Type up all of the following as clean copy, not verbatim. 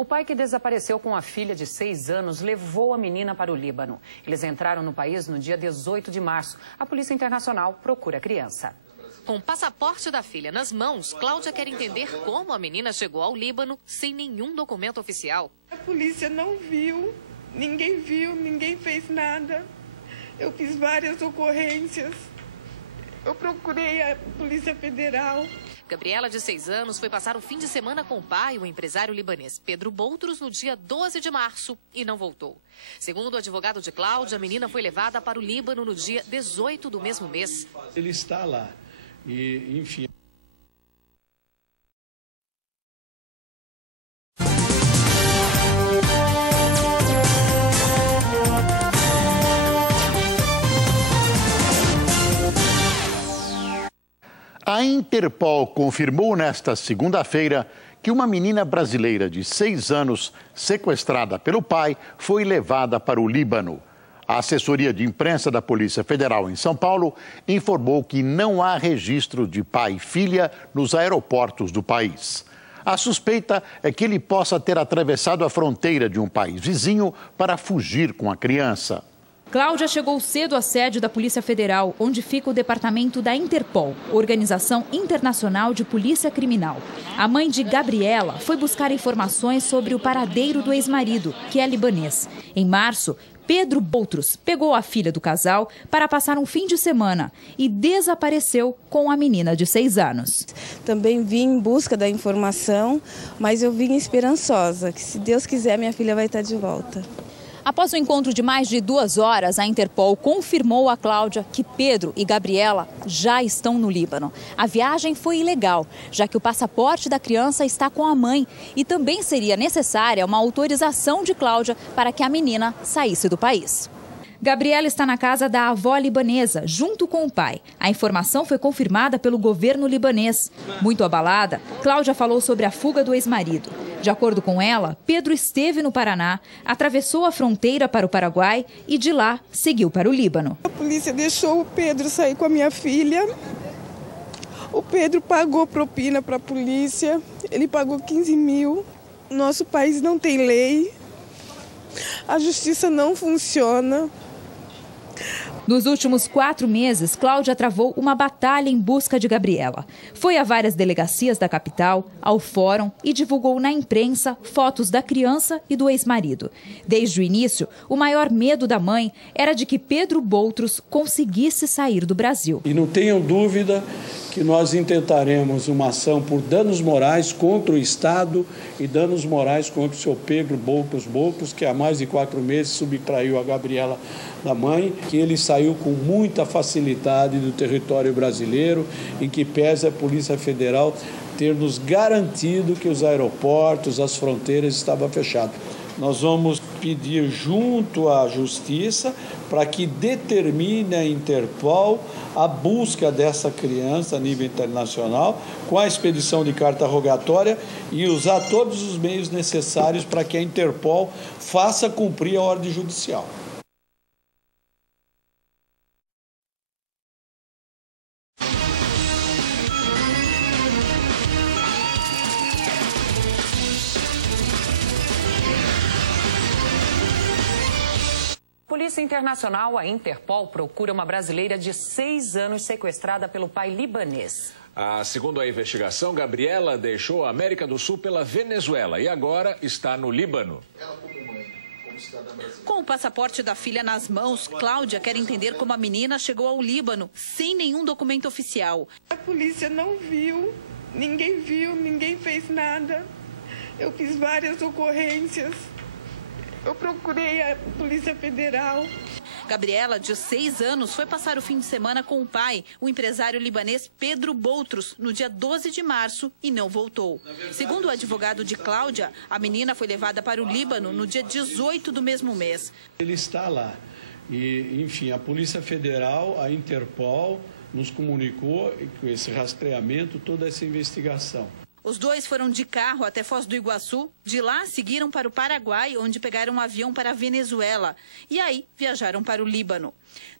O pai que desapareceu com a filha de 6 anos levou a menina para o Líbano. Eles entraram no país no dia 18 de março. A Polícia Internacional procura a criança. Com o passaporte da filha nas mãos, Cláudia quer entender como a menina chegou ao Líbano sem nenhum documento oficial. A polícia não viu, ninguém fez nada. Eu fiz várias ocorrências. Eu procurei a Polícia Federal. Gabriela, de 6 anos, foi passar o fim de semana com o pai, o empresário libanês Pedro Boutros, no dia 12 de março e não voltou. Segundo o advogado de Cláudia, a menina foi levada para o Líbano no dia 18 do mesmo mês. Ele está lá e, enfim... A Interpol confirmou nesta segunda-feira que uma menina brasileira de 6 anos, sequestrada pelo pai, foi levada para o Líbano. A assessoria de imprensa da Polícia Federal em São Paulo informou que não há registro de pai e filha nos aeroportos do país. A suspeita é que ele possa ter atravessado a fronteira de um país vizinho para fugir com a criança. Cláudia chegou cedo à sede da Polícia Federal, onde fica o departamento da Interpol, Organização Internacional de Polícia Criminal. A mãe de Gabriela foi buscar informações sobre o paradeiro do ex-marido, que é libanês. Em março, Pedro Boutros pegou a filha do casal para passar um fim de semana e desapareceu com a menina de 6 anos. Também vim em busca da informação, mas eu vim esperançosa, que se Deus quiser minha filha vai estar de volta. Após um encontro de mais de 2 horas, a Interpol confirmou a Cláudia que Pedro e Gabriela já estão no Líbano. A viagem foi ilegal, já que o passaporte da criança está com a mãe e também seria necessária uma autorização de Cláudia para que a menina saísse do país. Gabriela está na casa da avó libanesa, junto com o pai. A informação foi confirmada pelo governo libanês. Muito abalada, Cláudia falou sobre a fuga do ex-marido. De acordo com ela, Pedro esteve no Paraná, atravessou a fronteira para o Paraguai e de lá seguiu para o Líbano. A polícia deixou o Pedro sair com a minha filha. O Pedro pagou propina para a polícia, ele pagou 15 mil. Nosso país não tem lei, a justiça não funciona. Nos últimos 4 meses, Cláudia travou uma batalha em busca de Gabriela. Foi a várias delegacias da capital, ao fórum e divulgou na imprensa fotos da criança e do ex-marido. Desde o início, o maior medo da mãe era de que Pedro Boutros conseguisse sair do Brasil. E não tenham dúvida que nós intentaremos uma ação por danos morais contra o Estado e danos morais contra o seu Pedro Boutros, que há mais de 4 meses subtraiu a Gabriela da mãe, que ele saiu com muita facilidade do território brasileiro, em que pese a Polícia Federal ter nos garantido que os aeroportos, as fronteiras estavam fechados. Nós vamos pedir junto à Justiça para que determine a Interpol a busca dessa criança a nível internacional, com a expedição de carta rogatória e usar todos os meios necessários para que a Interpol faça cumprir a ordem judicial. Polícia Internacional, a Interpol, procura uma brasileira de 6 anos sequestrada pelo pai libanês. Segundo a investigação, Gabriela deixou a América do Sul pela Venezuela e agora está no Líbano. Com o passaporte da filha nas mãos, Cláudia quer entender como a menina chegou ao Líbano sem nenhum documento oficial. A polícia não viu, ninguém fez nada. Eu fiz várias ocorrências. Eu procurei a Polícia Federal. Gabriela, de 6 anos, foi passar o fim de semana com o pai, o empresário libanês Pedro Boutros, no dia 12 de março e não voltou. Segundo o advogado de Cláudia, a menina foi levada para o Líbano no dia 18 do mesmo mês. Ele está lá e, enfim, a Polícia Federal, a Interpol, nos comunicou com esse rastreamento, toda essa investigação. Os dois foram de carro até Foz do Iguaçu, de lá seguiram para o Paraguai, onde pegaram um avião para a Venezuela e aí viajaram para o Líbano.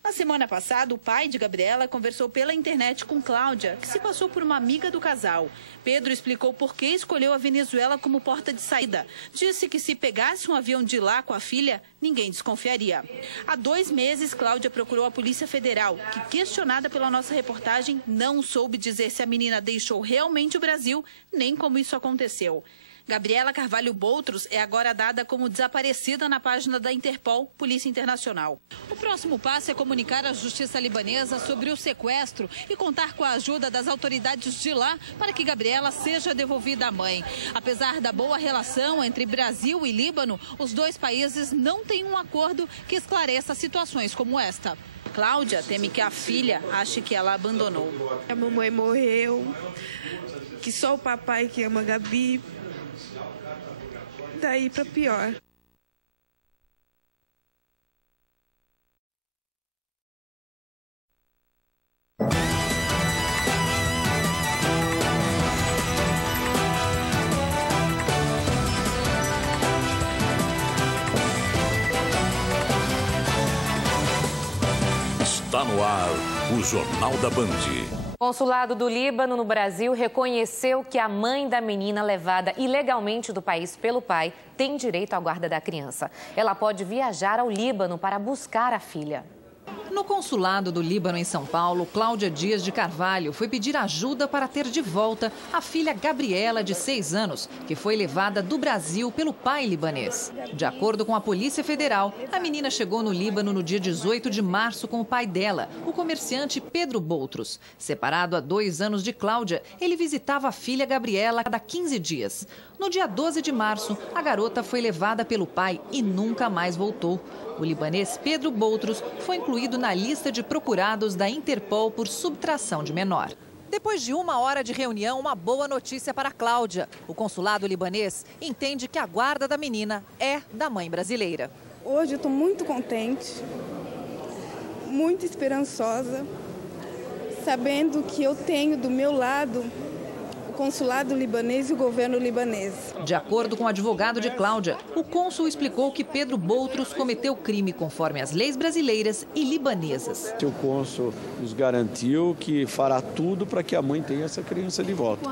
Na semana passada, o pai de Gabriela conversou pela internet com Cláudia, que se passou por uma amiga do casal. Pedro explicou por que escolheu a Venezuela como porta de saída. Disse que se pegasse um avião de lá com a filha, ninguém desconfiaria. Há 2 meses, Cláudia procurou a Polícia Federal, que, questionada pela nossa reportagem, não soube dizer se a menina deixou realmente o Brasil, nem como isso aconteceu. Gabriela Carvalho Boutros é agora dada como desaparecida na página da Interpol, Polícia Internacional. O próximo passo é comunicar à Justiça libanesa sobre o sequestro e contar com a ajuda das autoridades de lá para que Gabriela seja devolvida à mãe. Apesar da boa relação entre Brasil e Líbano, os 2 países não têm um acordo que esclareça situações como esta. Cláudia teme que a filha ache que ela abandonou. A mamãe morreu, que só o papai que ama a Gabi. Daí para pior. Está no ar o Jornal da Band. O Consulado do Líbano no Brasil reconheceu que a mãe da menina levada ilegalmente do país pelo pai tem direito à guarda da criança. Ela pode viajar ao Líbano para buscar a filha. No consulado do Líbano em São Paulo, Cláudia Dias de Carvalho foi pedir ajuda para ter de volta a filha Gabriela, de 6 anos, que foi levada do Brasil pelo pai libanês. De acordo com a Polícia Federal, a menina chegou no Líbano no dia 18 de março com o pai dela, o comerciante Pedro Boutros. Separado há 2 anos de Cláudia, ele visitava a filha Gabriela a cada 15 dias. No dia 12 de março, a garota foi levada pelo pai e nunca mais voltou. O libanês Pedro Boutros foi incluído na lista de procurados da Interpol por subtração de menor. Depois de 1 hora de reunião, uma boa notícia para Cláudia. O consulado libanês entende que a guarda da menina é da mãe brasileira. Hoje eu estou muito contente, muito esperançosa, sabendo que eu tenho do meu lado o consulado libanês e o governo libanês. De acordo com o advogado de Cláudia, o cônsul explicou que Pedro Boutros cometeu crime conforme as leis brasileiras e libanesas. O cônsul nos garantiu que fará tudo para que a mãe tenha essa criança de volta.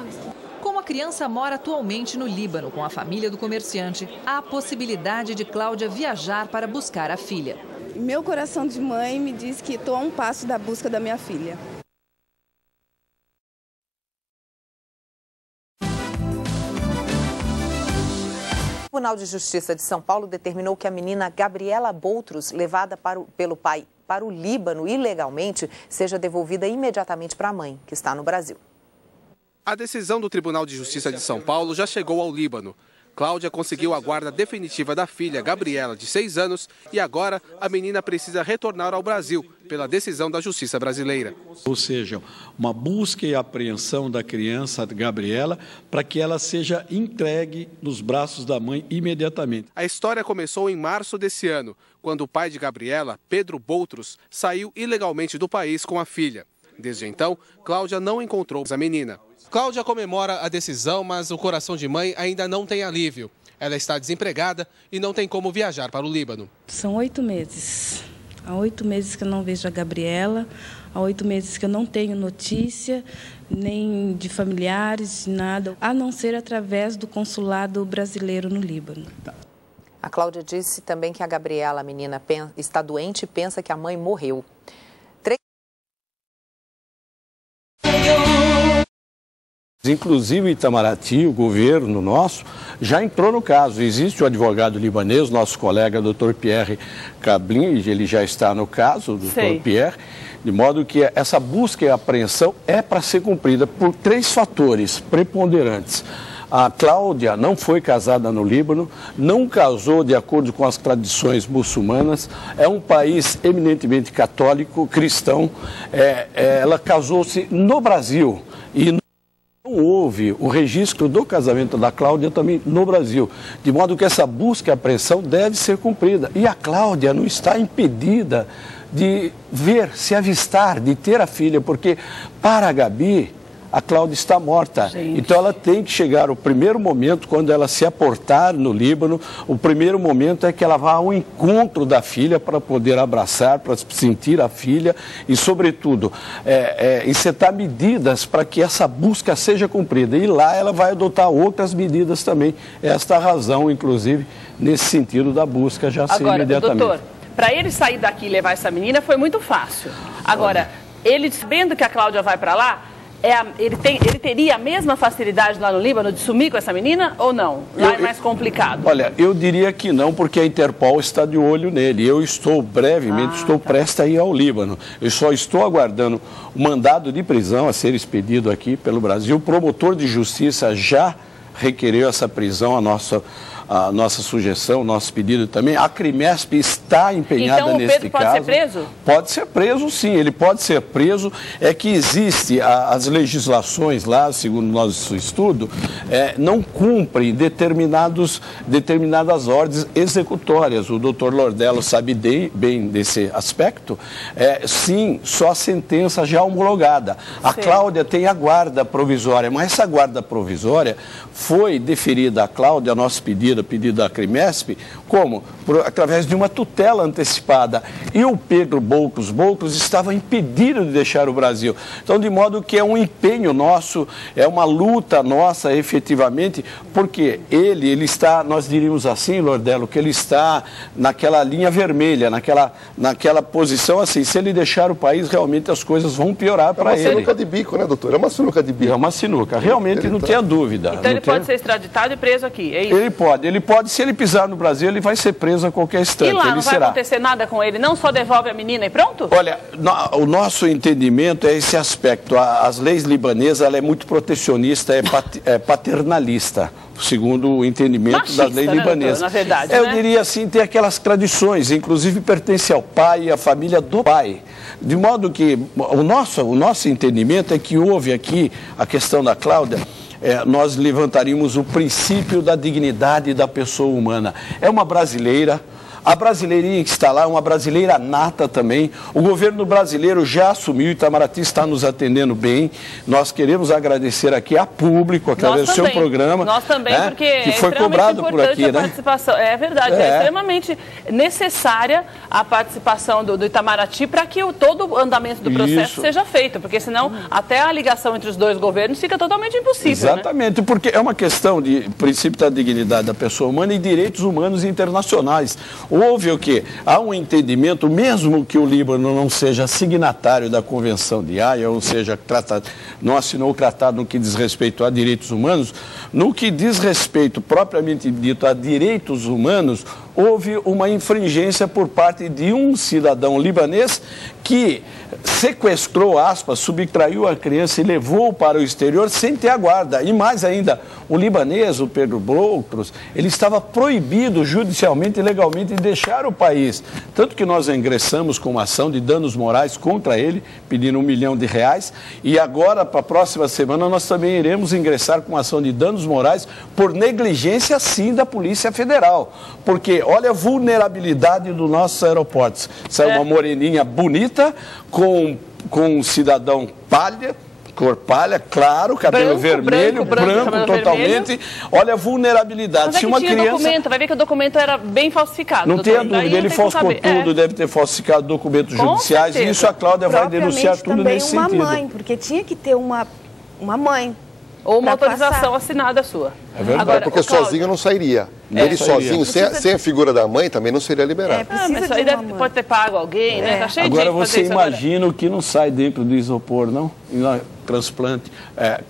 Como a criança mora atualmente no Líbano com a família do comerciante, há a possibilidade de Cláudia viajar para buscar a filha. Meu coração de mãe me diz que estou a um passo da busca da minha filha. O Tribunal de Justiça de São Paulo determinou que a menina Gabriela Boutros, levada pelo pai para o Líbano ilegalmente, seja devolvida imediatamente para a mãe, que está no Brasil. A decisão do Tribunal de Justiça de São Paulo já chegou ao Líbano. Cláudia conseguiu a guarda definitiva da filha, Gabriela, de 6 anos, e agora a menina precisa retornar ao Brasil, pela decisão da Justiça brasileira. Ou seja, uma busca e apreensão da criança, Gabriela, para que ela seja entregue nos braços da mãe imediatamente. A história começou em março desse ano, quando o pai de Gabriela, Pedro Boutros, saiu ilegalmente do país com a filha. Desde então, Cláudia não encontrou a menina. Cláudia comemora a decisão, mas o coração de mãe ainda não tem alívio. Ela está desempregada e não tem como viajar para o Líbano. São 8 meses. Há 8 meses que eu não vejo a Gabriela, há 8 meses que eu não tenho notícia, nem de familiares, nada, a não ser através do consulado brasileiro no Líbano. A Cláudia disse também que a Gabriela, a menina, está doente e pensa que a mãe morreu. Inclusive Itamaraty, o governo nosso, já entrou no caso. Existe o advogado libanês, nosso colega Dr. Pierre Cablin, ele já está no caso, Dr. Pierre, de modo que essa busca e apreensão é para ser cumprida por 3 fatores preponderantes. A Cláudia não foi casada no Líbano, não casou de acordo com as tradições muçulmanas, é um país eminentemente católico, cristão, ela casou-se no Brasil e não houve o registro do casamento da Cláudia também no Brasil, de modo que essa busca e apreensão deve ser cumprida. E a Cláudia não está impedida de ver, se avistar, de ter a filha, porque para a Gabi, a Cláudia está morta. Gente. Então ela tem que chegar, o primeiro momento, quando ela se aportar no Líbano, o primeiro momento é que ela vá ao encontro da filha para poder abraçar, para sentir a filha e, sobretudo, encetar medidas para que essa busca seja cumprida. E lá ela vai adotar outras medidas também. Esta é a razão, inclusive, nesse sentido da busca já ser imediatamente. Doutor, para ele sair daqui e levar essa menina foi muito fácil. Agora, ele sabendo que a Cláudia vai para lá, ele teria a mesma facilidade lá no Líbano de sumir com essa menina ou não? Lá é mais complicado. Olha, eu diria que não, porque a Interpol está de olho nele. Eu estou brevemente, prestes a ir ao Líbano. Eu só estou aguardando o mandado de prisão a ser expedido aqui pelo Brasil. O promotor de justiça já requereu essa prisão, a nossa sugestão, o nosso pedido também. A Crimesp está empenhada neste caso. Então o Pedro pode ser preso? Pode ser preso, sim. Ele pode ser preso. É que existe as legislações lá, segundo nosso estudo, não cumprem determinadas ordens executórias. O doutor Lordello sabe bem desse aspecto. Sim, só a sentença já homologada. A Cláudia tem a guarda provisória, mas essa guarda provisória foi deferida à Cláudia, a nosso pedido da Crimesp, como? Através de uma tutela antecipada. E o Pedro Boutros estava impedido de deixar o Brasil. Então, de modo que é um empenho nosso, é uma luta nossa, efetivamente, porque ele está, nós diríamos assim, Lordello, que ele está naquela linha vermelha, naquela posição assim, se ele deixar o país, realmente as coisas vão piorar para ele. É uma sinuca de bico, né, doutor? É uma sinuca de bico. É uma sinuca, realmente não tenha dúvida. Então ele pode ser extraditado e preso aqui, é isso? Ele pode, se ele pisar no Brasil, ele vai ser preso a qualquer instante. E lá não vai acontecer nada com ele, não só devolve a menina e pronto? Olha, o nosso entendimento é esse aspecto. As leis libanesas, ela é muito protecionista, é paternalista, segundo o entendimento machista, das leis libanesas. Na verdade, eu diria assim, tem aquelas tradições, inclusive pertence ao pai e à família do pai. De modo que o nosso entendimento é que houve aqui a questão da Cláudia. Nós levantaríamos o princípio da dignidade da pessoa humana. É uma brasileira. A brasileirinha que está lá é uma brasileira nata também. O governo brasileiro já assumiu, Itamaraty está nos atendendo bem. Nós queremos agradecer aqui a público, através do seu programa. Nós também, porque que foi cobrado por aqui, a participação. É verdade, é extremamente necessária a participação do Itamaraty para que todo o andamento do processo seja feito, porque senão até a ligação entre os dois governos fica totalmente impossível. Exatamente, porque é uma questão de princípio da dignidade da pessoa humana e direitos humanos internacionais. Houve o quê? Há um entendimento, mesmo que o Líbano não seja signatário da Convenção de Haia, ou seja, não assinou o tratado no que diz respeito a direitos humanos, no que diz respeito, propriamente dito, a direitos humanos, houve uma infringência por parte de um cidadão libanês que sequestrou, aspas, subtraiu a criança e levou para o exterior sem ter a guarda. E mais ainda, o libanês, o Pedro Boutros, ele estava proibido judicialmente e legalmente de deixar o país. Tanto que nós ingressamos com uma ação de danos morais contra ele, pedindo R$1 milhão. E agora, para a próxima semana, nós também iremos ingressar com uma ação de danos morais por negligência, sim, da Polícia Federal. Porque, olha a vulnerabilidade dos nossos aeroportos. Sai uma moreninha bonita, com um cidadão palha, cor palha, claro, cabelo vermelho, branco totalmente. Vermelho. Olha a vulnerabilidade. Mas se uma criança documento, vai ver que o documento era bem falsificado. Não tenha dúvida, ele falsificou tudo, deve ter falsificado documentos judiciais e isso a Cláudia vai denunciar tudo nesse sentido. Uma mãe, porque tinha que ter uma mãe. Ou uma autorização assinada sua. É verdade. Agora, porque sozinho não sairia. Ele sozinho, sem a figura da mãe, também não seria liberado. Mas isso aí pode ter pago alguém, né? Tá cheio agora de você imagina o que não sai dentro do isopor, não? Transplante,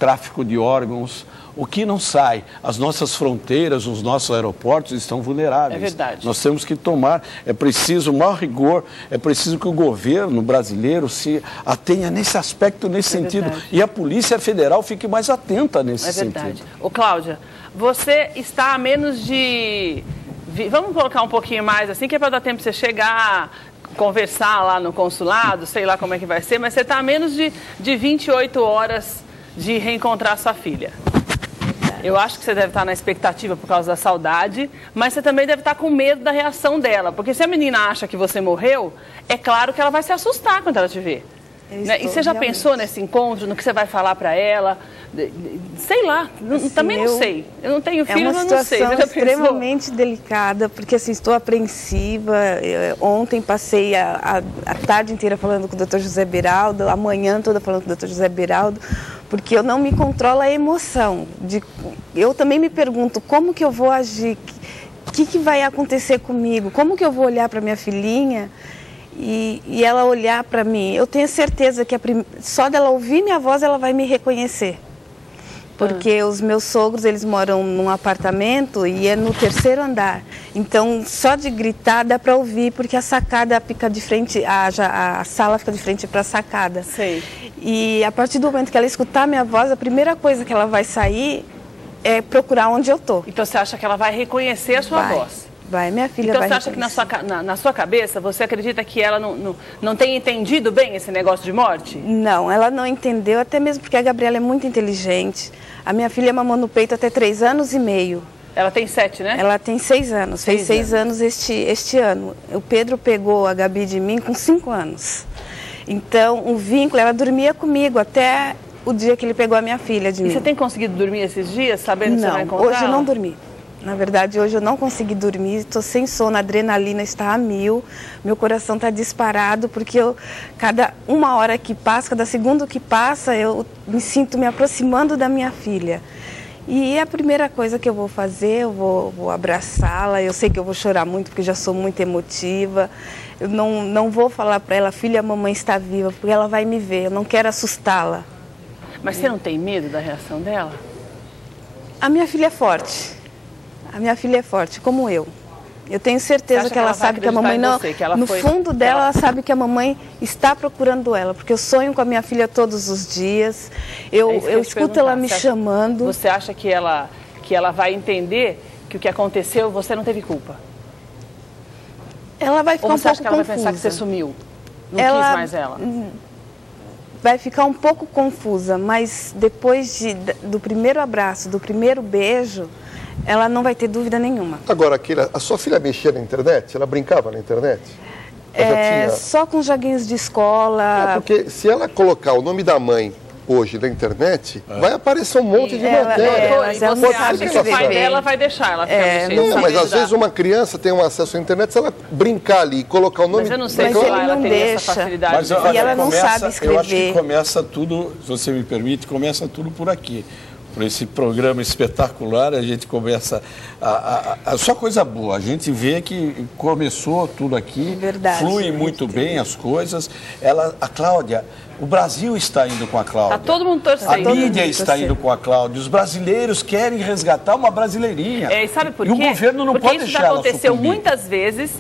tráfico de órgãos. O que não sai? As nossas fronteiras, os nossos aeroportos estão vulneráveis. É verdade. Nós temos que tomar, é preciso maior rigor, é preciso que o governo brasileiro se atenha nesse aspecto, nesse sentido. Verdade. E a Polícia Federal fique mais atenta nesse sentido. É verdade. Ô, Cláudia, você está a menos de... Vamos colocar um pouquinho mais assim, que é para dar tempo de você chegar... conversar lá no consulado, sei lá como é que vai ser, mas você está a menos de 28 horas de reencontrar sua filha. Eu acho que você deve estar na expectativa por causa da saudade, mas você também deve estar com medo da reação dela, porque se a menina acha que você morreu, é claro que ela vai se assustar quando ela te ver. Né? E você já pensou nesse encontro, no que você vai falar para ela? Sei lá, assim, também não sei. Eu não tenho filho, mas não sei. É uma situação extremamente delicada, porque assim, estou apreensiva. Ontem passei a tarde inteira falando com o Dr. José Beraldo, a manhã toda falando com o Dr. José Beraldo, porque eu não me controlo a emoção. Eu também me pergunto como que eu vou agir, o que vai acontecer comigo, como que eu vou olhar para minha filhinha e ela olhar para mim. Eu tenho certeza que só dela ouvir minha voz ela vai me reconhecer. Porque os meus sogros, eles moram num apartamento e é no 3º andar. Então, só de gritar dá para ouvir, porque a sacada fica de frente, a sala fica de frente para a sacada. Sei. E a partir do momento que ela escutar minha voz, a primeira coisa que ela vai sair é procurar onde eu estou. Então, você acha que ela vai reconhecer a sua voz? Vai, minha filha então, vai você acha que na sua cabeça, você acredita que ela não tem entendido bem esse negócio de morte? Não, ela não entendeu, até mesmo porque a Gabriela é muito inteligente. A minha filha mamou no peito até 3 anos e meio. Ela tem 7, né? Ela tem 6 anos, fez 6 anos este ano. O Pedro pegou a Gabi de mim com 5 anos. Então, o vínculo, ela dormia comigo até o dia que ele pegou a minha filha de mim. E você tem conseguido dormir esses dias, sabendo que você vai encontrar? Hoje eu não dormi. Na verdade, hoje eu não consegui dormir, estou sem sono, a adrenalina está a 1000, meu coração está disparado, porque cada 1 hora que passa, cada segundo que passa, eu me sinto me aproximando da minha filha. E a primeira coisa que eu vou fazer, eu vou abraçá-la, eu sei que eu vou chorar muito, porque já sou muito emotiva. Eu não vou falar para ela, filha, a mamãe está viva, porque ela vai me ver, eu não quero assustá-la. Mas você não tem medo da reação dela? A minha filha é forte. A minha filha é forte, como eu. Eu tenho certeza que ela sabe que a mamãe não... No fundo dela, ela sabe que a mamãe está procurando ela, porque eu sonho com a minha filha todos os dias. Eu escuto ela me chamando. Você acha que ela vai entender que o que aconteceu, você não teve culpa? Ela vai ficar um pouco confusa. Ou você acha que ela vai pensar que você sumiu? Não quis mais ela? Vai ficar um pouco confusa, mas depois do primeiro abraço, do primeiro beijo, ela não vai ter dúvida nenhuma. Agora, a sua filha mexia na internet? Ela brincava na internet? Só com joguinhos de escola. Porque se ela colocar o nome da mãe hoje na internet, vai aparecer um monte de matéria. E você acha que o pai dela vai deixar ela ficar mexendo? Não, mas às vezes uma criança tem um acesso à internet, se ela brincar ali e colocar o nome... Mas eu não sei se ela tem essa facilidade. E ela não sabe escrever. Eu acho que começa tudo, se você me permite, começa tudo por aqui. Por esse programa espetacular, a gente começa só coisa boa. A gente vê que começou tudo aqui, flui muito bem as coisas. A Cláudia, o Brasil está indo com a Cláudia. Está todo mundo torcendo. A mídia está indo com a Cláudia. Os brasileiros querem resgatar uma brasileirinha. E sabe por quê? E o governo não pode deixar ela sucumbir. Porque isso aconteceu muitas vezes,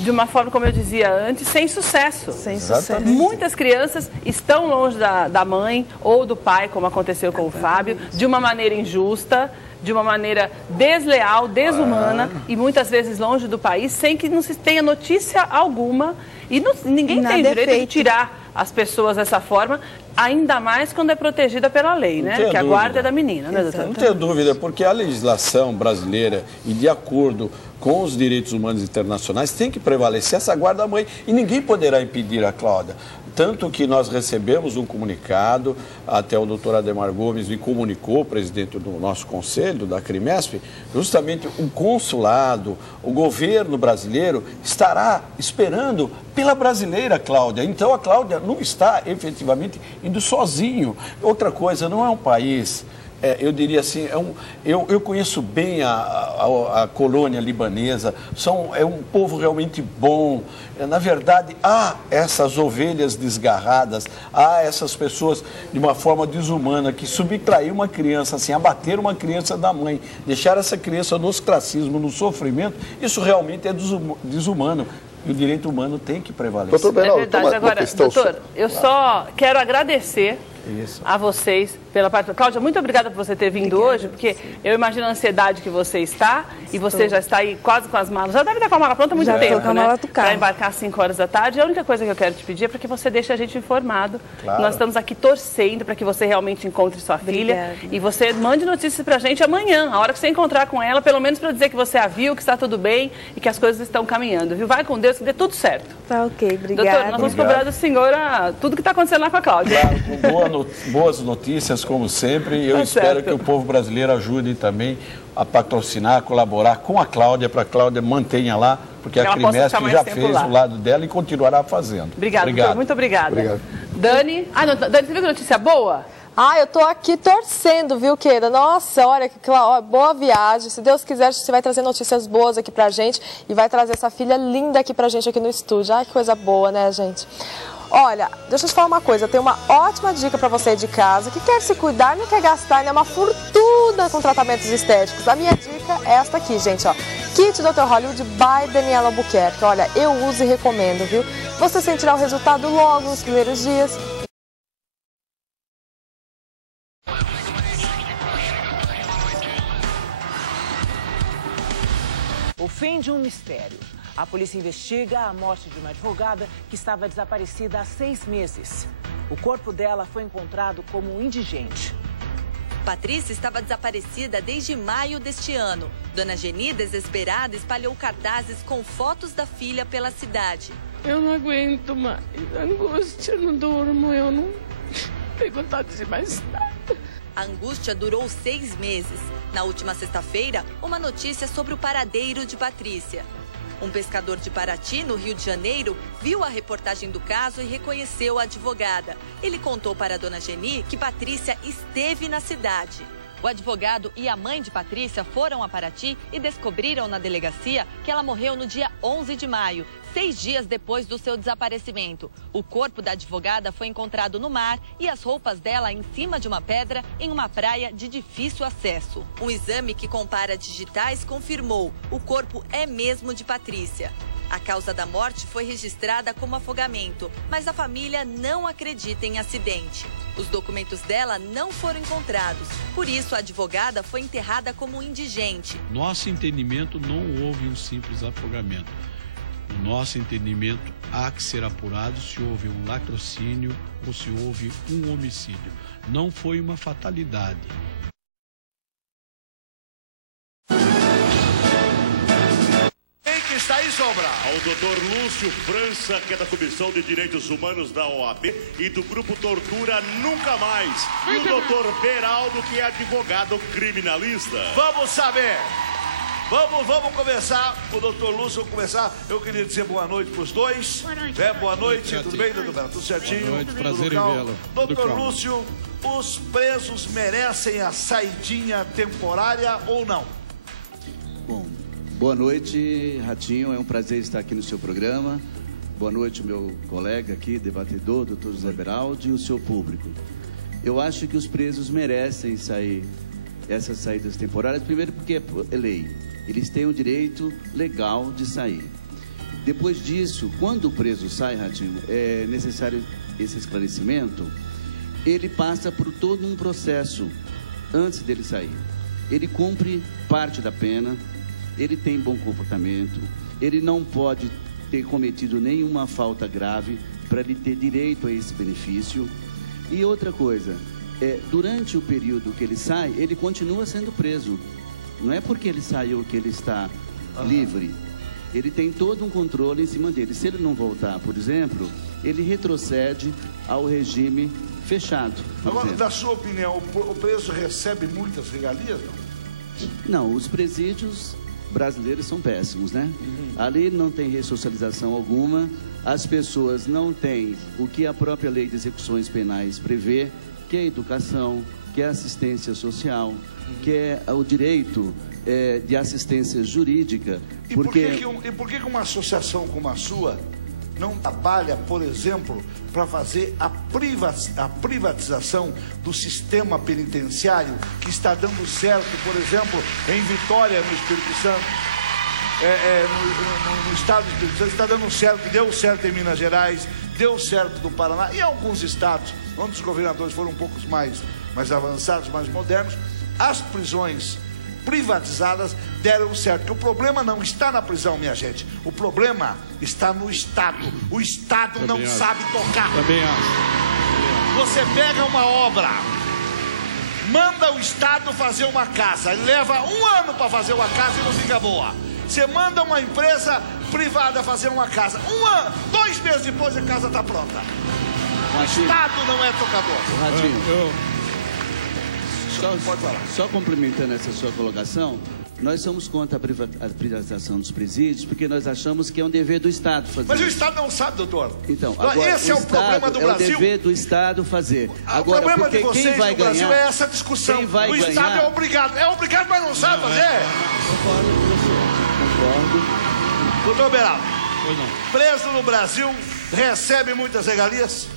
de uma forma, como eu dizia antes, sem sucesso. Sem sucesso. Muitas crianças estão longe da mãe ou do pai, como aconteceu com o Fábio, de uma maneira injusta, de uma maneira desleal, desumana, e muitas vezes longe do país, sem que não se tenha notícia alguma. E ninguém tem direito de tirar as pessoas dessa forma, ainda mais quando é protegida pela lei, né? Que a guarda é da menina, né, doutora? Não tenho dúvida, porque a legislação brasileira, e de acordo com os direitos humanos internacionais, tem que prevalecer essa guarda-mãe. E ninguém poderá impedir a Cláudia. Tanto que nós recebemos um comunicado, até o doutor Ademar Gomes me comunicou, presidente do nosso conselho, da Crimesp, justamente o consulado, o governo brasileiro estará esperando pela brasileira Cláudia. Então a Cláudia não está efetivamente indo sozinho. Outra coisa, não é um país... eu diria assim, eu conheço bem a colônia libanesa, é um povo realmente bom. Na verdade, há essas ovelhas desgarradas, há essas pessoas de uma forma desumana que subtrair uma criança, assim, abater uma criança da mãe, deixar essa criança no ostracismo, no sofrimento, isso realmente é desumano. E o direito humano tem que prevalecer. Doutor Beraldo, é verdade. Agora, doutor, eu só quero agradecer a vocês pela parte. Cláudia, muito obrigada por você ter vindo hoje, porque eu imagino a ansiedade que você está, e você já está aí quase com as malas. Já deve estar com a mala pronta há muito tempo, né? Para embarcar às 5 horas da tarde. E a única coisa que eu quero te pedir é para que você deixe a gente informado. Claro. Nós estamos aqui torcendo para que você realmente encontre sua filha. E você mande notícias para a gente amanhã, a hora que você encontrar com ela, pelo menos para dizer que você a viu, que está tudo bem e que as coisas estão caminhando, viu? Vai com Deus, que dê tudo certo. Tá ok, obrigada. Doutor, nós vamos cobrar do senhor tudo que está acontecendo lá com a Cláudia. Claro, com boas notícias, como sempre, e eu espero que o povo brasileiro ajude também a patrocinar, colaborar com a Cláudia, para a Cláudia mantenha lá, porque a Crimestre já fez o lado dela e continuará fazendo. Obrigado, doutor, muito obrigada. Obrigado. Dani, Dani, você viu que notícia boa? Eu tô aqui torcendo, viu, querida? Nossa, olha, boa viagem. Se Deus quiser, você vai trazer notícias boas aqui pra gente e vai trazer essa filha linda aqui pra gente aqui no estúdio. Ai, que coisa boa, né, gente? Olha, deixa eu te falar uma coisa, eu tenho uma ótima dica para você de casa, que quer se cuidar, não quer gastar, né, uma fortuna com tratamentos estéticos. A minha dica é esta aqui, gente, ó. Kit Dr. Hollywood by Daniela Albuquerque. Olha, eu uso e recomendo, viu? Você sentirá o resultado logo nos primeiros dias. O fim de um mistério. A polícia investiga a morte de uma advogada que estava desaparecida há 6 meses. O corpo dela foi encontrado como indigente. Patrícia estava desaparecida desde maio deste ano. Dona Geni, desesperada, espalhou cartazes com fotos da filha pela cidade. Eu não aguento mais. Angústia, não durmo, eu não tenho vontade de mais nada. A angústia durou 6 meses. Na última sexta-feira, uma notícia sobre o paradeiro de Patrícia. Um pescador de Paraty, no Rio de Janeiro, viu a reportagem do caso e reconheceu a advogada. Ele contou para a dona Geni que Patrícia esteve na cidade. O advogado e a mãe de Patrícia foram a Paraty e descobriram na delegacia que ela morreu no dia 11 de maio, 6 dias depois do seu desaparecimento. O corpo da advogada foi encontrado no mar e as roupas dela em cima de uma pedra em uma praia de difícil acesso. Um exame que compara digitais confirmou: o corpo é mesmo de Patrícia. A causa da morte foi registrada como afogamento, mas a família não acredita em acidente. Os documentos dela não foram encontrados, por isso a advogada foi enterrada como indigente. Nosso entendimento, não houve um simples afogamento. No nosso entendimento, há que ser apurado se houve um latrocínio ou se houve um homicídio. Não foi uma fatalidade. Que está aí, Sombra? Ao doutor Lúcio França, que é da Comissão de Direitos Humanos da OAB e do Grupo Tortura Nunca Mais. E o doutor Beraldo, que é advogado criminalista. Vamos saber. Vamos começar. O doutor Lúcio, vamos começar. Eu queria dizer boa noite para os dois. Boa noite. Boa noite. Tudo bem, doutor Beraldo? Tudo certinho? Boa noite, prazer em vê-lo. Doutor Lúcio, os presos merecem a saidinha temporária ou não? Bom, boa noite, Ratinho. É um prazer estar aqui no seu programa. Boa noite, meu colega aqui, debatedor, doutor José Beraldo, e o seu público. Eu acho que os presos merecem sair, essas saídas temporárias, primeiro porque é lei. Eles têm o direito legal de sair. Depois disso, quando o preso sai, Ratinho, é necessário esse esclarecimento, ele passa por todo um processo antes dele sair. Ele cumpre parte da pena, ele tem bom comportamento, ele não pode ter cometido nenhuma falta grave para ele ter direito a esse benefício. E outra coisa, durante o período que ele sai, ele continua sendo preso. Não é porque ele saiu que ele está livre. Ele tem todo um controle em cima dele. Se ele não voltar, por exemplo, ele retrocede ao regime fechado. Agora, da sua opinião, o preso recebe muitas regalias, não? Não, os presídios brasileiros são péssimos, né? Ali não tem ressocialização alguma, as pessoas não têm o que a própria lei de execuções penais prevê, que é a educação, que é a assistência social, que é o direito de assistência jurídica. E por que uma associação como a sua não trabalha, por exemplo, para fazer a privatização do sistema penitenciário, que está dando certo, por exemplo, em Vitória, no Espírito Santo, no estado do Espírito Santo, está dando certo, deu certo em Minas Gerais, deu certo no Paraná e em alguns estados, onde os governadores foram um pouco mais avançados, mais modernos, as prisões privatizadas deram certo. Porque o problema não está na prisão, minha gente. O problema está no Estado. O Estado não sabe tocar. Também acho. Você pega uma obra, manda o Estado fazer uma casa, ele leva 1 ano para fazer uma casa e não fica boa. Você manda uma empresa privada fazer uma casa, 1 ano, 2 meses depois a casa está pronta. O Estado não é tocador. Ratinho, só complementando essa sua colocação, nós somos contra a privatização dos presídios, porque nós achamos que é um dever do Estado fazer. Mas o Estado não sabe, doutor. Então, agora, esse é o problema do Brasil. É o dever do Estado fazer. Agora, o problema de vocês no Brasil é essa discussão. O Estado é obrigado. É obrigado, mas não sabe fazer. Concordo. Doutor Beraldo, preso no Brasil, recebe muitas regalias?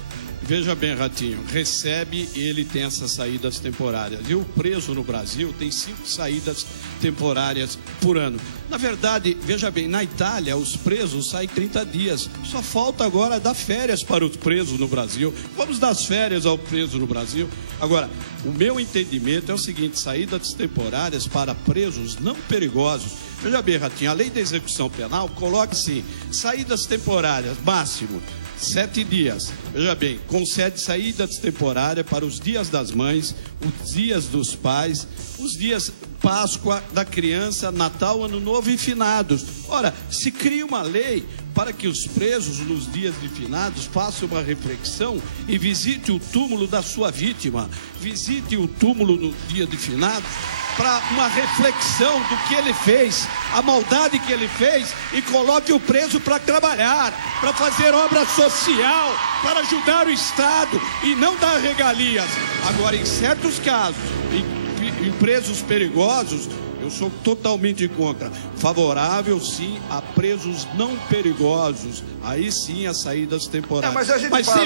Veja bem, Ratinho, recebe e ele tem essas saídas temporárias. E o preso no Brasil tem 5 saídas temporárias por ano. Na verdade, veja bem, na Itália os presos saem 30 dias. Só falta agora dar férias para os presos no Brasil. Vamos dar as férias ao preso no Brasil. Agora, o meu entendimento é o seguinte, saídas temporárias para presos não perigosos. Veja bem, Ratinho, a lei da execução penal coloca assim, saídas temporárias, máximo 7 dias. Veja bem, concede saídas temporárias para os dias das mães, os dias dos pais, os dias Páscoa da criança, Natal, Ano Novo e finados. Ora, se cria uma lei para que os presos nos dias de finados façam uma reflexão e visite o túmulo da sua vítima, visite o túmulo no dia de finados, para uma reflexão do que ele fez, a maldade que ele fez, e coloque o preso para trabalhar, para fazer obra social, para ajudar o Estado e não dar regalias. Agora, em certos casos, em presos perigosos, eu sou totalmente contra. Favorável, sim, a presos não perigosos. Aí sim, as saídas temporárias. Mas a gente fala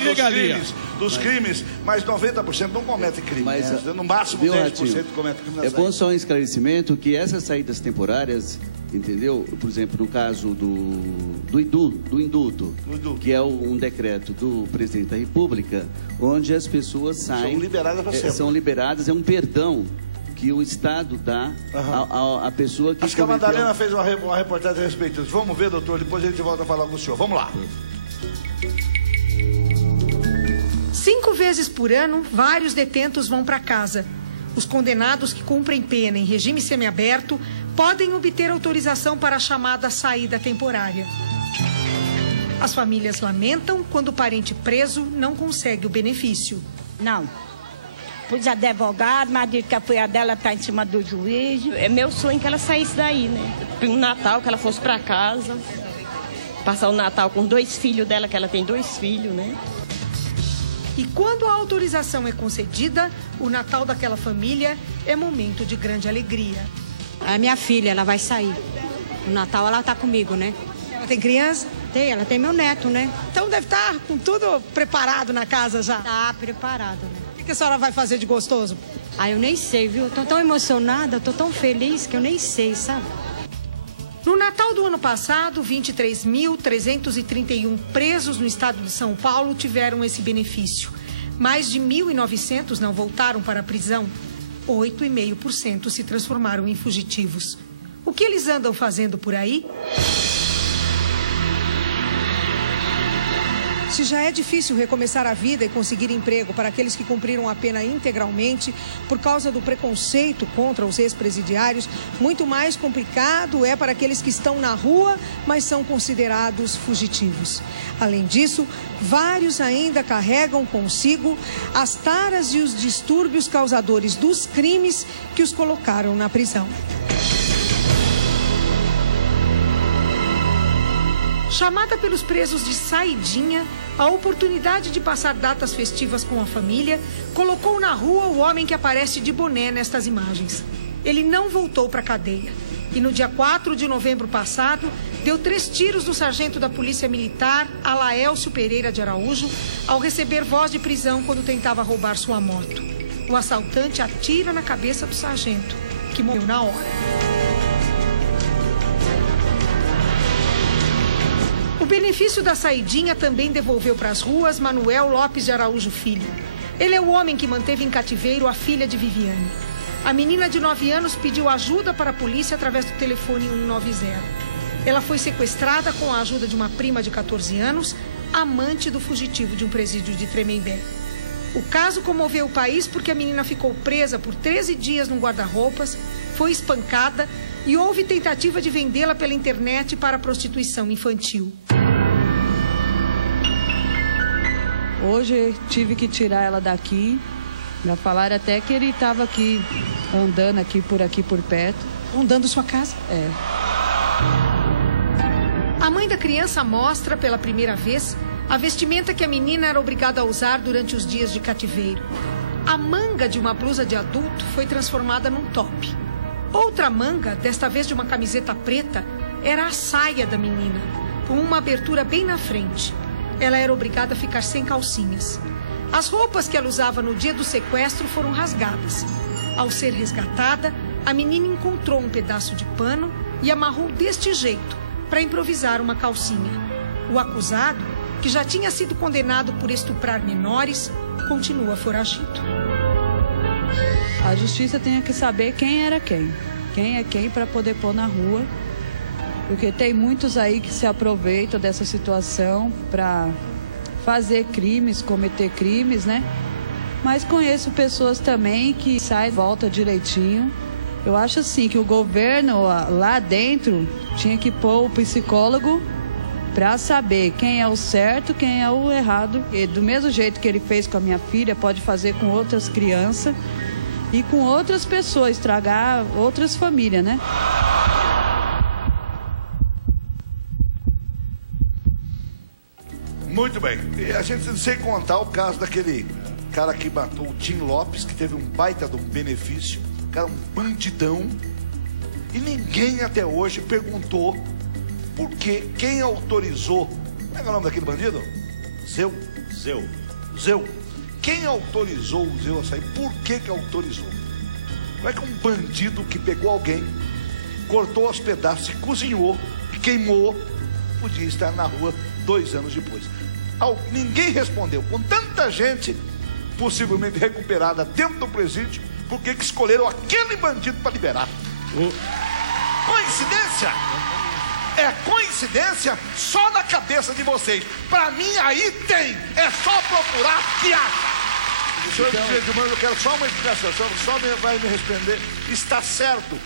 dos crimes, mas 90% não comete crime. Mas, no máximo 10% comete crime. É bom só um esclarecimento que essas saídas temporárias, entendeu? Por exemplo, no caso do indulto, que é um decreto do presidente da República, onde as pessoas saem... São liberadas para sempre. São liberadas, é um perdão que o Estado dá à pessoa que Acho que a Madalena fez uma reportagem a respeito disso. Vamos ver, doutor, depois a gente volta a falar com o senhor. Vamos lá. 5 vezes por ano, vários detentos vão para casa. Os condenados que cumprem pena em regime semiaberto podem obter autorização para a chamada saída temporária. As famílias lamentam quando o parente preso não consegue o benefício. Não. Pus advogado, mas diz que a filha dela está em cima do juiz. É meu sonho que ela saísse daí, né? No Natal, que ela fosse para casa. Passar o Natal com 2 filhos dela, que ela tem 2 filhos, né? E quando a autorização é concedida, o Natal daquela família é momento de grande alegria. A minha filha, ela vai sair. No Natal ela está comigo, né? Ela tem criança? Tem, ela tem meu neto, né? Então deve estar com tudo preparado na casa já? Tá preparado, né? O que a senhora vai fazer de gostoso? Ah, eu nem sei, viu? Eu tô tão emocionada, eu tô tão feliz que eu nem sei, sabe? No Natal do ano passado, 23.331 presos no estado de São Paulo tiveram esse benefício. Mais de 1.900 não voltaram para a prisão. 8,5% se transformaram em fugitivos. O que eles andam fazendo por aí? Se já é difícil recomeçar a vida e conseguir emprego para aqueles que cumpriram a pena integralmente por causa do preconceito contra os ex-presidiários, muito mais complicado é para aqueles que estão na rua, mas são considerados fugitivos. Além disso, vários ainda carregam consigo as taras e os distúrbios causadores dos crimes que os colocaram na prisão. Chamada pelos presos de saidinha, a oportunidade de passar datas festivas com a família colocou na rua o homem que aparece de boné nestas imagens. Ele não voltou para a cadeia e no dia 4 de novembro passado deu 3 tiros no sargento da Polícia Militar, Alaelcio Pereira de Araújo, ao receber voz de prisão quando tentava roubar sua moto. O assaltante atira na cabeça do sargento, que morreu na hora. O benefício da saidinha também devolveu para as ruas Manuel Lopes de Araújo Filho. Ele é o homem que manteve em cativeiro a filha de Viviane. A menina de 9 anos pediu ajuda para a polícia através do telefone 190. Ela foi sequestrada com a ajuda de uma prima de 14 anos, amante do fugitivo de um presídio de Tremembé. O caso comoveu o país porque a menina ficou presa por 13 dias num guarda-roupas, foi espancada e houve tentativa de vendê-la pela internet para prostituição infantil. Hoje tive que tirar ela daqui. Já falaram até que ele estava aqui, andando aqui por perto. Rondando sua casa? É. A mãe da criança mostra pela primeira vez a vestimenta que a menina era obrigada a usar durante os dias de cativeiro. A manga de uma blusa de adulto foi transformada num top. Outra manga, desta vez de uma camiseta preta, era a saia da menina, com uma abertura bem na frente. Ela era obrigada a ficar sem calcinhas. As roupas que ela usava no dia do sequestro foram rasgadas. Ao ser resgatada, a menina encontrou um pedaço de pano e amarrou deste jeito, para improvisar uma calcinha. O acusado, que já tinha sido condenado por estuprar menores, continua foragido. A justiça tem que saber quem era quem. Quem é quem para poder pôr na rua. Porque tem muitos aí que se aproveitam dessa situação para fazer crimes, cometer crimes, né? Mas conheço pessoas também que saem e voltam direitinho. Eu acho assim que o governo lá dentro tinha que pôr o psicólogo para saber quem é o certo, quem é o errado. E do mesmo jeito que ele fez com a minha filha, pode fazer com outras crianças e com outras pessoas, estragar outras famílias, né? Muito bem. E a gente sem contar o caso daquele cara que matou o Tim Lopes, que teve um baita de um benefício, cara, um bandidão, e ninguém até hoje perguntou por que, quem autorizou. Como é que é o nome daquele bandido? Zeu. Quem autorizou o Zeu a sair? Por que autorizou? Como é que um bandido que pegou alguém, cortou aos pedaços, e cozinhou e queimou, podia estar na rua 2 anos depois? Ninguém respondeu. Com tanta gente possivelmente recuperada dentro do presídio, por que escolheram aquele bandido para liberar? Coincidência? É coincidência só na cabeça de vocês. Para mim aí tem. É só procurar que acha. Senhor presidente, mas eu quero só uma explicação. Só vai me responder. Está certo.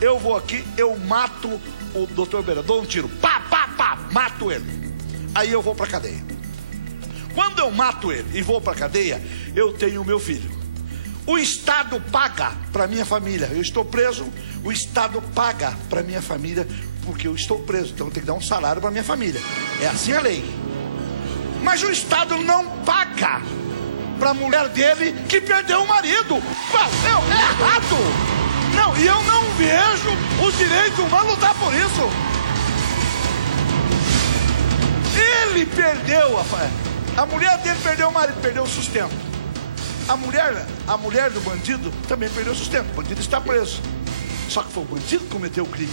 Eu vou aqui, eu mato o doutor Beira. Dou um tiro. Pá, mato ele. Aí eu vou para cadeia. Quando eu mato ele e vou para cadeia, eu tenho o meu filho. O Estado paga para minha família. Eu estou preso, o Estado paga para minha família porque eu estou preso. Então eu tenho que dar um salário para minha família. É assim a lei. Mas o Estado não paga para a mulher dele que perdeu o marido. É errado. Não, e eu não vejo os direitos humanos lutar por isso. Ele perdeu a mulher dele perdeu o marido, perdeu o sustento. A mulher do bandido também perdeu o sustento. O bandido está preso. Só que foi o bandido que cometeu o crime.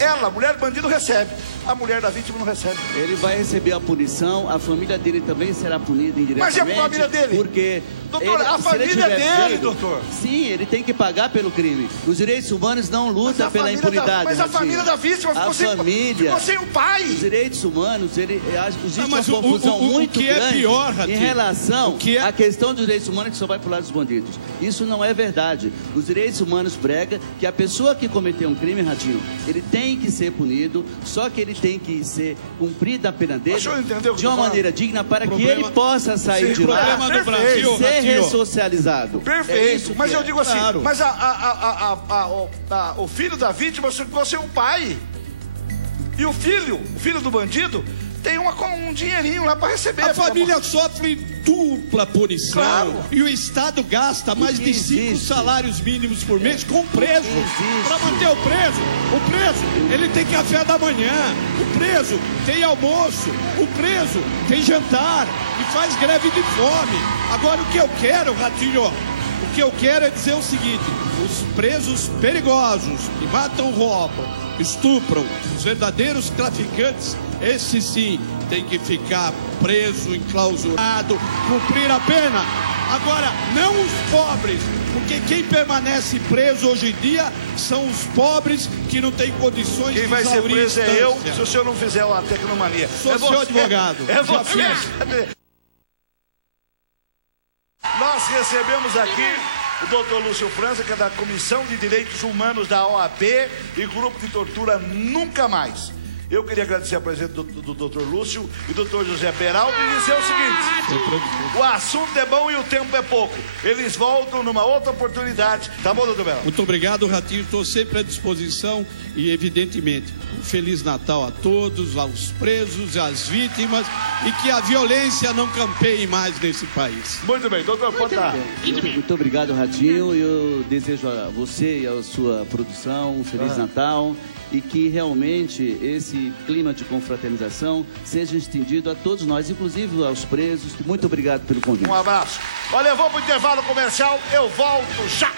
Ela, a mulher do bandido, recebe. A mulher da vítima não recebe. Ele vai receber a punição, a família dele também será punida indiretamente. Mas é a família dele? Porque doutor, a família dele, doutor. Sim, ele tem que pagar pelo crime. Os direitos humanos não lutam pela impunidade. Mas a família da vítima ficou sem o pai. Os direitos humanos, existe uma confusão muito grande em relação à questão dos direitos humanos que só vai pro lado dos bandidos. Isso não é verdade. Os direitos humanos pregam que a pessoa que cometeu um crime, Ratinho, ele tem que ser punido, só que ele tem que ser cumprida a pena dele de uma maneira digna para que ele possa sair de lá e ser ressocializado. Perfeito, mas eu digo assim, mas o filho da vítima ficou sem o pai. E o filho do bandido tem um dinheirinho lá para receber. A família sofre dupla punição. Claro. E o Estado gasta mais de 5 salários mínimos por mês com o preso. Para manter o preso, ele tem café da manhã. O preso tem almoço. O preso tem jantar. E faz greve de fome. Agora o que eu quero, Ratinho, o que eu quero é dizer o seguinte: os presos perigosos que matam, roubam, estupram, os verdadeiros traficantes, esse sim tem que ficar preso, enclausurado, cumprir a pena. Agora, não os pobres, porque quem permanece preso hoje em dia são os pobres que não têm condições de exaurir. Quem vai ser preso é eu, se o senhor não fizer uma tecnomania. Sou seu advogado. É você. Nós recebemos aqui o doutor Lúcio França, que é da Comissão de Direitos Humanos da OAB e Grupo de Tortura Nunca Mais. Eu queria agradecer a presença do doutor Lúcio e do doutor José Beraldo e dizer o seguinte: o assunto é bom e o tempo é pouco. Eles voltam numa outra oportunidade. Tá bom, doutor Beraldo? Muito obrigado, Ratinho. Estou sempre à disposição e, evidentemente, um Feliz Natal a todos, aos presos, às vítimas e que a violência não campeie mais nesse país. Muito bem, doutor, conta. Muito obrigado, Ratinho. Eu desejo a você e a sua produção um Feliz Natal. E que realmente esse clima de confraternização seja estendido a todos nós, inclusive aos presos. Muito obrigado pelo convite. Um abraço. Olha, eu vou para o intervalo comercial, eu volto já.